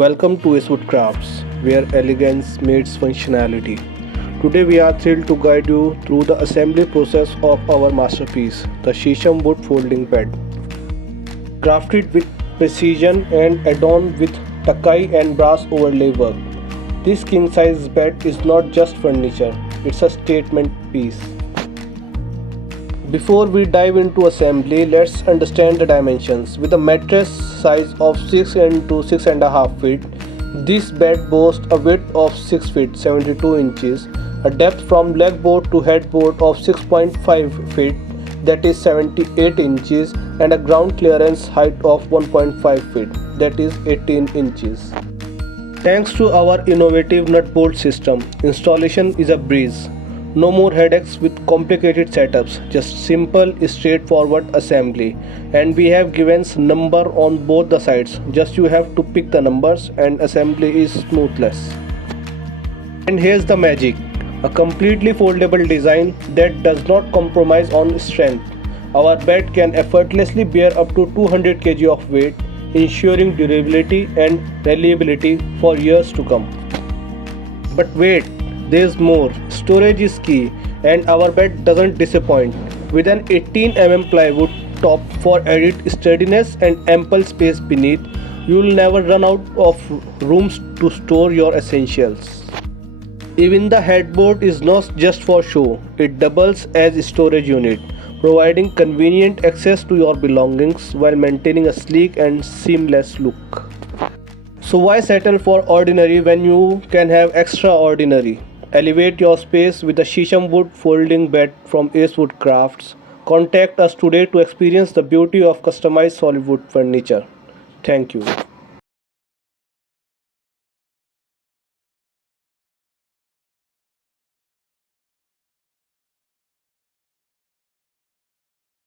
Welcome to Wood Crafts, where elegance meets functionality. Today we are thrilled to guide you through the assembly process of our masterpiece, the Sheesham Wood Folding Bed. Crafted with precision and adorned with Takayi and brass overlay work, this king-size bed is not just furniture, it's a statement piece. Before we dive into assembly, let's understand the dimensions. With a mattress size of 6 into 6.5 feet, this bed boasts a width of 6 feet 72 inches, a depth from leg board to headboard of 6.5 feet that is 78 inches, and a ground clearance height of 1.5 feet that is 18 inches. Thanks to our innovative nut bolt system, installation is a breeze. No more headaches with complicated setups, just simple, straightforward assembly. And we have given number on both the sides, just you have to pick the numbers and assembly is smoothless. And here's the magic, a completely foldable design that does not compromise on strength. Our bed can effortlessly bear up to 200 kg of weight, ensuring durability and reliability for years to come. But wait, there's more. Storage is key, and our bed doesn't disappoint. With an 18 mm plywood top for added sturdiness and ample space beneath, you'll never run out of rooms to store your essentials. Even the headboard is not just for show, it doubles as a storage unit, providing convenient access to your belongings while maintaining a sleek and seamless look. So why settle for ordinary when you can have extraordinary? Elevate your space with a Sheesham Wood Folding Bed from Wood Crafts. Contact us today to experience the beauty of customized solid wood furniture. Thank you.